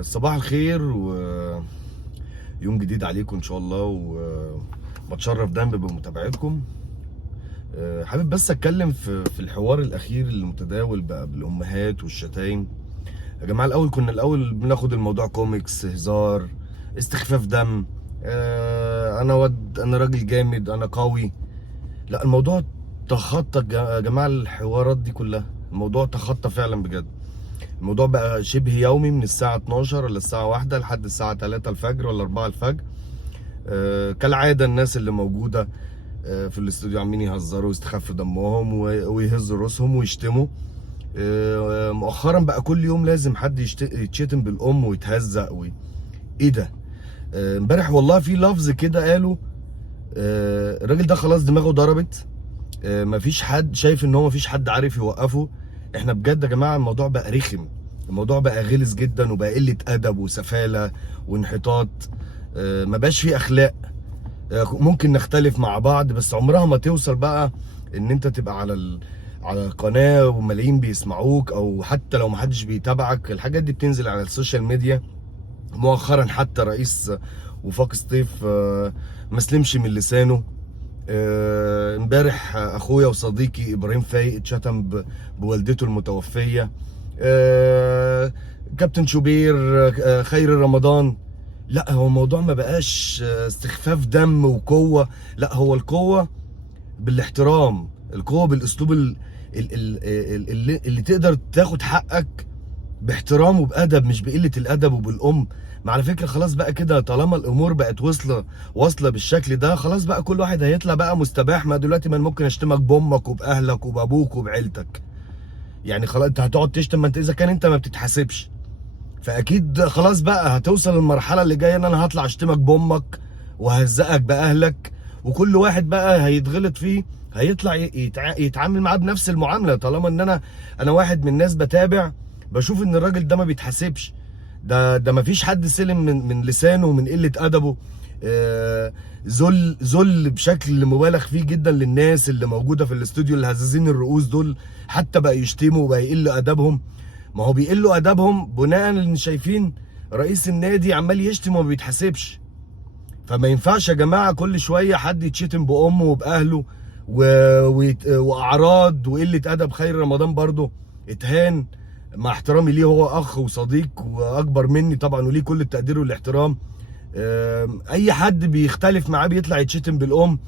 صباح الخير ويوم جديد عليكم ان شاء الله، وبتشرف دايما بمتابعتكم. حابب بس اتكلم في الحوار الاخير المتداول بقى بالامهات والشتايم. يا جماعه الاول بناخد الموضوع كوميكس، هزار، استخفاف دم. انا راجل جامد، انا قوي. لا، الموضوع تخطى يا جماعه الحوارات دي كلها. الموضوع تخطى فعلا بجد. الموضوع بقى شبه يومي من الساعة 12 للساعة 1 لحد الساعة 3 الفجر ولا 4 الفجر. كالعادة الناس اللي موجودة في الاستوديو عاملين يهزروا ويستخفوا دمهم ويهزوا راسهم ويشتموا. مؤخرا بقى كل يوم لازم حد يتشتم بالأم ويتهزق ايه ده؟ امبارح والله في لفظ كده قالوا. الراجل ده خلاص دماغه ضربت. مفيش حد شايف ان هو مفيش حد عارف يوقفه. احنا بجد يا جماعه الموضوع بقى رخم. الموضوع بقى غلس جدا وبقى قله ادب وسفاله وانحطاط. ما بقاش فيه اخلاق. ممكن نختلف مع بعض بس عمرها ما توصل بقى ان انت تبقى على قناه وملايين بيسمعوك، او حتى لو محدش بيتابعك. الحاجات دي بتنزل على السوشيال ميديا. مؤخرا حتى رئيس وفاق سطيف ما سلمش من لسانه. امبارح اخويا وصديقي ابراهيم فايق اتشتم بوالدته المتوفيه. كابتن شوبير، خير رمضان. لا، هو الموضوع ما بقاش استخفاف دم وقوه. لا، هو القوه بالاحترام، القوه بالاسلوب اللي تقدر تاخد حقك باحترام وبادب، مش بقله الادب وبالام. ما على فكره خلاص بقى كده، طالما الامور بقت واصله بالشكل ده، خلاص بقى كل واحد هيطلع بقى مستباح. ما دلوقتي ما ممكن اشتمك بامك وباهلك وبابوك وبعيلتك. يعني خلاص انت هتقعد تشتم؟ ما انت اذا كان انت ما بتتحاسبش، فاكيد خلاص بقى هتوصل المرحله اللي جايه ان انا هطلع اشتمك بامك وهزقك باهلك. وكل واحد بقى هيتغلط فيه هيطلع يتعامل معاه بنفس المعامله. طالما ان انا واحد من الناس بتابع، بشوف ان الراجل ده ما بيتحاسبش. ده ما فيش حد سلم من لسانه ومن قله ادبه. ذل بشكل مبالغ فيه جدا للناس اللي موجوده في الاستوديو، اللي هزازين الرؤوس دول حتى بقى يشتموا وبقى يقل ادبهم. ما هو بيقلوا ادبهم بناء ان شايفين رئيس النادي عمال يشتم وما بيتحاسبش. فما ينفعش يا جماعه كل شويه حد يتشتم بامه وباهله واعراض وقله ادب. خير رمضان برضه اتهان، مع احترامي ليه، هو اخ وصديق واكبر مني طبعا وليه كل التقدير والاحترام. اي حد بيختلف معاه بيطلع يتشتم بالام.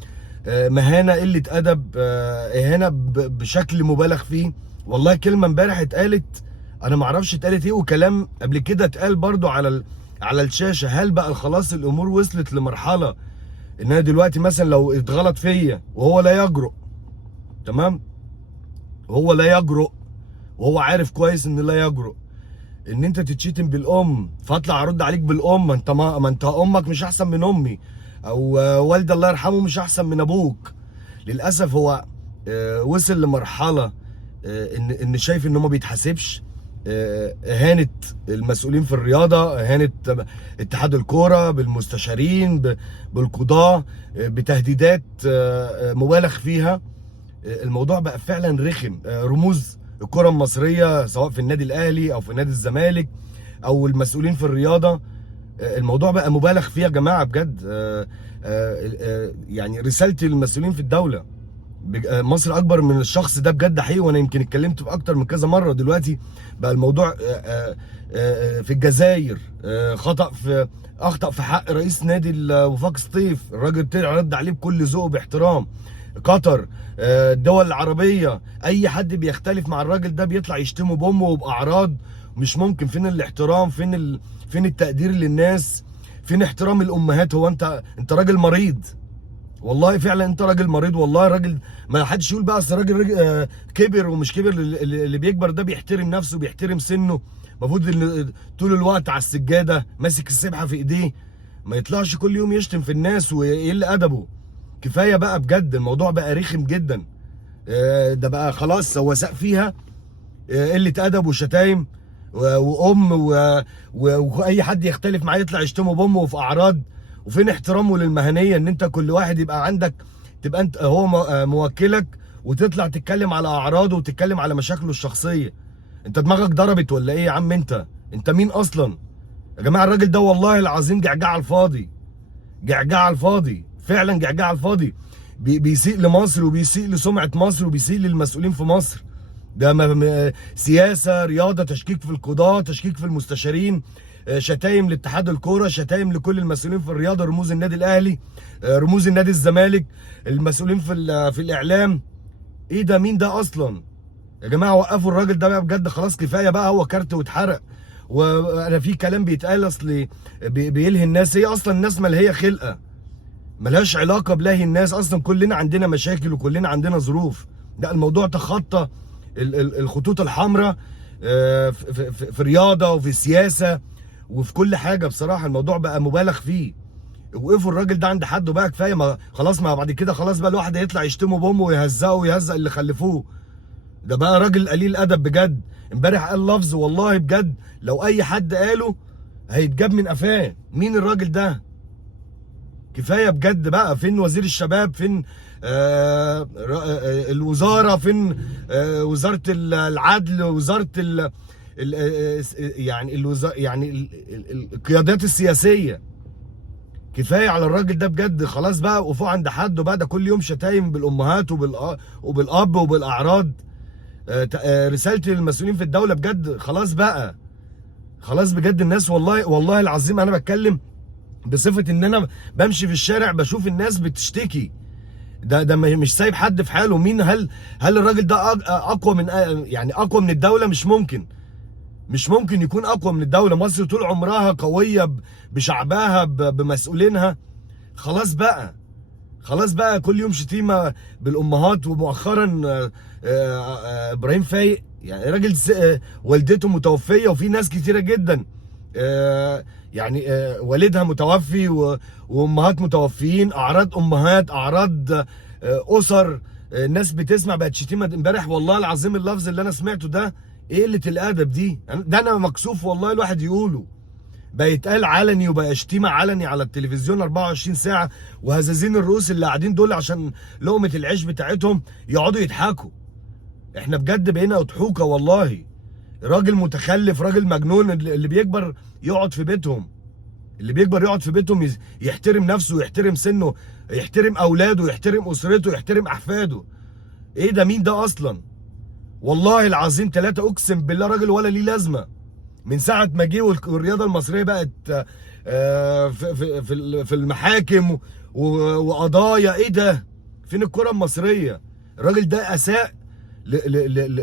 مهانه، قله ادب، اهانه بشكل مبالغ فيه. والله كلمه امبارح اتقالت انا ما اعرفش اتقالت ايه، وكلام قبل كده اتقال برضو على الشاشه. هل بقى خلاص الامور وصلت لمرحله ان انا دلوقتي مثلا لو اتغلط فيا وهو لا يجرؤ، تمام، هو لا يجرؤ وهو عارف كويس ان لا يجرؤ ان انت تتشتم بالام، فاطلع ارد عليك بالام؟ ما انت امك مش احسن من امي، او والدي الله يرحمه مش احسن من ابوك. للاسف هو وصل لمرحله ان شايف ان هو ما بيتحاسبش. اهانه المسؤولين في الرياضه، اهانه اتحاد الكوره بالمستشارين بالقضاه، بتهديدات مبالغ فيها. الموضوع بقى فعلا رخم. رموز الكره المصريه سواء في النادي الاهلي او في نادي الزمالك او المسؤولين في الرياضه، الموضوع بقى مبالغ فيه يا جماعه بجد. يعني رسالتي للمسؤولين في الدوله، مصر اكبر من الشخص ده بجد حقيقي. وانا يمكن اتكلمت في اكتر من كذا مره. دلوقتي بقى الموضوع في الجزائر اخطا في حق رئيس نادي وفاق سطيف، الراجل طلع رد عليه بكل ذوق وباحترام. قطر، الدول العربيه، اي حد بيختلف مع الراجل ده بيطلع يشتمه بامه وباعراض. مش ممكن. فين الاحترام؟ فين التقدير للناس؟ فين احترام الامهات؟ هو انت راجل مريض. والله فعلا انت راجل مريض. والله راجل، ما حدش يقول بقى اصل راجل كبر ومش كبر. اللي بيكبر ده بيحترم نفسه بيحترم سنه. المفروض طول الوقت على السجاده ماسك السبحه في ايديه، ما يطلعش كل يوم يشتم في الناس ويقل ادبه. كفايه بقى بجد، الموضوع بقى رخم جدا. ده بقى خلاص هو ساق فيها قله ادب وشتايم وام واي حد يختلف معاه يطلع يشتمه بامه وفي اعراض. وفين احترامه للمهنيه؟ ان انت كل واحد يبقى عندك، تبقى انت هو موكلك وتطلع تتكلم على اعراضه وتتكلم على مشاكله الشخصيه. انت دماغك ضربت ولا ايه يا عم؟ انت انت مين اصلا يا جماعه؟ الراجل ده والله العظيم جعجع على الفاضي، جعجع على الفاضي، فعلا جعجع على الفاضي. بيسيء لمصر وبيسيء لسمعه مصر وبيسيء للمسؤولين في مصر. ده سياسه، رياضه، تشكيك في القضاه، تشكيك في المستشارين، شتايم لاتحاد الكوره، شتايم لكل المسؤولين في الرياضه، رموز النادي الاهلي، رموز النادي الزمالك، المسؤولين في الاعلام. ايه ده؟ مين ده اصلا يا جماعه؟ وقفوا الراجل ده بقى بجد، خلاص كفايه بقى، هو كارت واتحرق. وانا في كلام بيتقال اصل بيلهي الناس. هي اصلا الناس ملهيه خلقه، ملهاش علاقه بلهي الناس اصلا. كلنا عندنا مشاكل وكلنا عندنا ظروف. لا، الموضوع تخطى الخطوط الحمراء في الرياضه وفي السياسه وفي كل حاجه. بصراحه الموضوع بقى مبالغ فيه. وقفوا الراجل ده عند حده بقى، كفايه. ما خلاص، ما بعد كده خلاص بقى الواحد هيطلع يشتمه بامه ويهزقه ويهزق اللي خلفوه. ده بقى راجل قليل ادب بجد. امبارح قال لفظ والله بجد لو اي حد قاله هيتجاب من قفاه. مين الراجل ده؟ كفايه بجد بقى. فين وزير الشباب؟ فين الوزاره؟ فين وزاره العدل؟ وزاره يعني القيادات السياسيه. كفايه على الراجل ده بجد. خلاص بقى، وقفوا عند حده بقى. ده كل يوم شتايم بالامهات وبالاب وبالاعراض. رسالتي للمسؤولين في الدوله بجد، خلاص بقى، خلاص بجد. الناس والله العظيم انا بتكلم بصفه ان انا بمشي في الشارع بشوف الناس بتشتكي. ده مش سايب حد في حاله. مين؟ هل الراجل ده اقوى من، يعني اقوى من الدوله؟ مش ممكن، مش ممكن يكون اقوى من الدوله. مصر طول عمرها قويه بشعبها بمسؤولينها. خلاص بقى، خلاص بقى. كل يوم شتيمه بالامهات. ومؤخرا ابراهيم فايق، يعني راجل والدته متوفيه وفي ناس كتيره جدا يعني والدها متوفي وامهات متوفيين. اعراض امهات، اعراض اسر. الناس بتسمع بقت شتيمه. امبارح والله العظيم اللفظ اللي انا سمعته ده، ايه قله الادب دي؟ ده انا مكسوف والله الواحد يقوله. بقى يتقال علني وبقى شتيمه علني على التلفزيون 24 ساعه. وهزازين الرؤوس اللي قاعدين دول عشان لقمه العيش بتاعتهم يقعدوا يضحكوا. احنا بجد بقينا اضحوكه والله. راجل متخلف، راجل مجنون. اللي بيكبر يقعد في بيتهم، اللي بيكبر يقعد في بيتهم، يحترم نفسه، يحترم سنه، يحترم اولاده، يحترم اسرته، يحترم احفاده. ايه ده؟ مين ده اصلا؟ والله العظيم ثلاثة اقسم بالله راجل ولا ليه لازمه. من ساعه ما جه والرياضه المصريه بقت في المحاكم وقضايا. ايه ده؟ فين الكره المصريه؟ الراجل ده اساء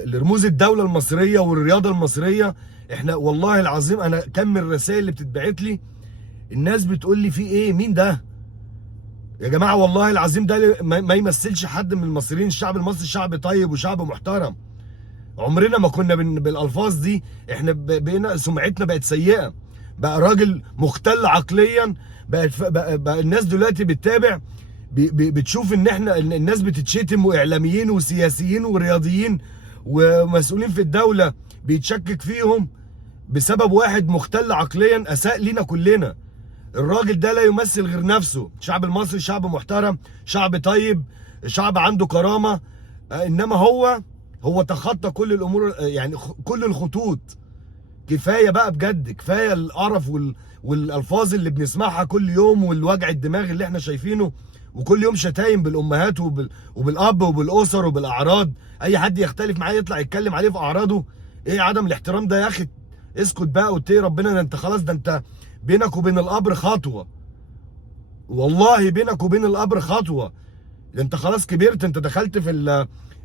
لرموز الدوله المصريه والرياضه المصريه. احنا والله العظيم انا كم الرسائل اللي بتتبعت لي، الناس بتقول لي في ايه؟ مين ده يا جماعه؟ والله العظيم ده ما يمثلش حد من المصريين. الشعب المصري شعب طيب وشعب محترم. عمرنا ما كنا بالالفاظ دي. احنا بقينا سمعتنا بقت سيئه. بقى راجل مختل عقليا. بقى الناس دلوقتي بتتابع، بتشوف ان احنا الناس بتتشتم، واعلاميين وسياسيين ورياضيين ومسؤولين في الدوله بيتشكك فيهم بسبب واحد مختل عقليا اساء لينا كلنا. الراجل ده لا يمثل غير نفسه. الشعب المصري شعب محترم، شعب طيب، شعب عنده كرامه. انما هو تخطى كل الامور، يعني كل الخطوط. كفايه بقى بجد، كفايه القرف والالفاظ اللي بنسمعها كل يوم والوجع الدماغ اللي احنا شايفينه. وكل يوم شتايم بالامهات وبالاب وبالاسر وبالاعراض. اي حد يختلف معاه يطلع يتكلم عليه في اعراضه. ايه عدم الاحترام ده يا اخي؟ اسكت بقى واتقي ربنا. ده انت خلاص، ده انت بينك وبين القبر خطوه. والله بينك وبين القبر خطوه. ده انت خلاص كبرت. انت دخلت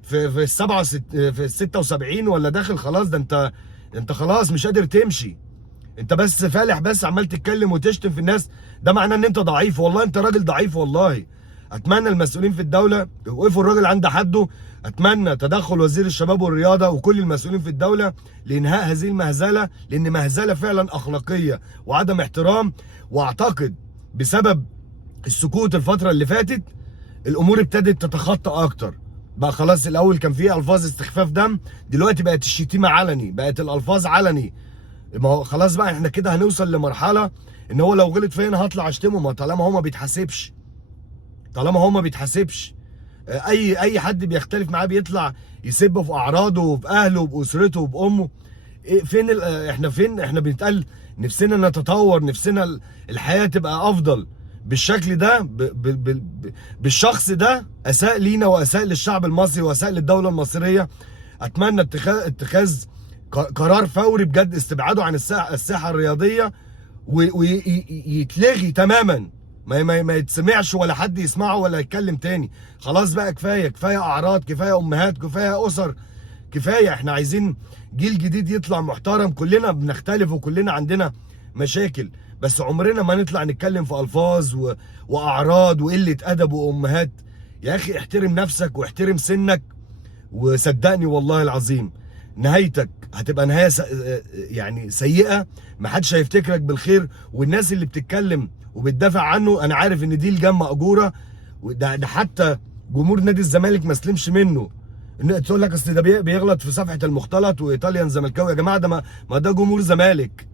في السبعه في ال 76 ولا داخل خلاص. ده انت خلاص مش قادر تمشي. انت بس فالح، بس عمال تتكلم وتشتم في الناس. ده معناه ان انت ضعيف. والله انت راجل ضعيف والله. اتمنى المسؤولين في الدوله يوقفوا الراجل عند حده. اتمنى تدخل وزير الشباب والرياضه وكل المسؤولين في الدوله لانهاء هذه المهزله، لان مهزله فعلا اخلاقيه وعدم احترام. واعتقد بسبب السكوت الفتره اللي فاتت الامور ابتدت تتخطى اكتر. بقى خلاص، الاول كان فيه الفاظ استخفاف دم، دلوقتي بقت الشتيمه علني، بقت الالفاظ علني. ما هو خلاص بقى احنا كده هنوصل لمرحله ان هو لو غلط فيا انا هطلع اشتمه. ما طالما هو ما بيتحاسبش، طالما هو ما بيتحاسبش، اي حد بيختلف معاه بيطلع يسب في اعراضه وفي اهله وباسرته وبامه. فين احنا فين؟ احنا بنتقال نفسنا نتطور، نفسنا الحياه تبقى افضل بالشكل ده، بالشخص ده اساء لينا واساء للشعب المصري واساء للدوله المصريه. اتمنى اتخاذ قرار فوري بجد، استبعاده عن الساحه الرياضيه ويتلغي تماما، ما يتسمعش ولا حد يسمعه ولا يتكلم تاني. خلاص بقى، كفايه اعراض، كفايه امهات، كفايه اسر، كفايه. احنا عايزين جيل جديد يطلع محترم. كلنا بنختلف وكلنا عندنا مشاكل، بس عمرنا ما نطلع نتكلم في الفاظ واعراض وقله ادب وامهات. يا اخي احترم نفسك واحترم سنك، وصدقني والله العظيم نهايتك هتبقى نهايه يعني سيئه، محدش هيفتكرك بالخير. والناس اللي بتتكلم وبتدافع عنه انا عارف ان دي لجان مأجوره، وده حتى جمهور نادي الزمالك ما سلمش منه. تقول لك اصل ده بيغلط في صفحه المختلط وايطاليان زملكاوي. يا جماعه ده ما ده جمهور زمالك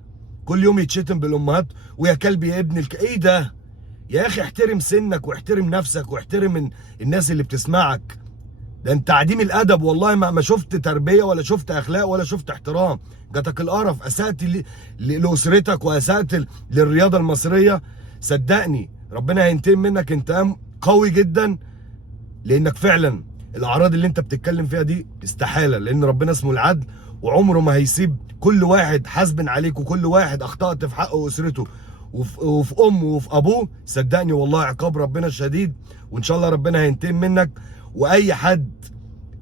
كل يوم يتشتم بالامهات ويا كلب يا ابن ايه ده؟ يا اخي احترم سنك واحترم نفسك واحترم الناس اللي بتسمعك. ده انت عديم الادب والله، ما شفت تربيه ولا شفت اخلاق ولا شفت احترام. جاتك القرف، اسأت لاسرتك واسأت للرياضه المصريه. صدقني ربنا هينتقم منك انتقام قوي جدا، لانك فعلا الاعراض اللي انت بتتكلم فيها دي استحاله، لان ربنا اسمه العدل وعمره ما هيسيب كل واحد حاسب عليك، وكل واحد اخطأت في حقه واسرته وفي امه وفي ابوه. صدقني والله عقاب ربنا شديد، وان شاء الله ربنا هينتقم منك. واي حد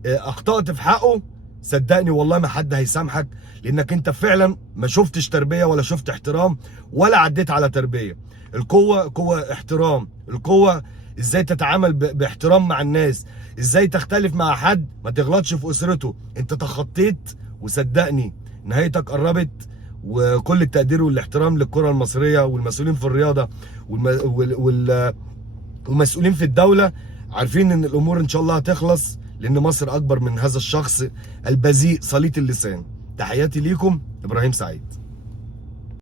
اخطأت في حقه صدقني والله ما حد هيسامحك، لانك انت فعلا ما شفتش تربيه ولا شفت احترام ولا عديت على تربيه. القوه قوه احترام، القوه ازاي تتعامل باحترام مع الناس، ازاي تختلف مع حد، ما تغلطش في اسرته. انت تخطيت، وصدقني نهايتك قربت. وكل التقدير والاحترام للكره المصريه والمسؤولين في الرياضه والمسؤولين في الدوله، عارفين ان الامور ان شاء الله هتخلص، لان مصر اكبر من هذا الشخص البذيء سليط اللسان. تحياتي ليكم، ابراهيم سعيد.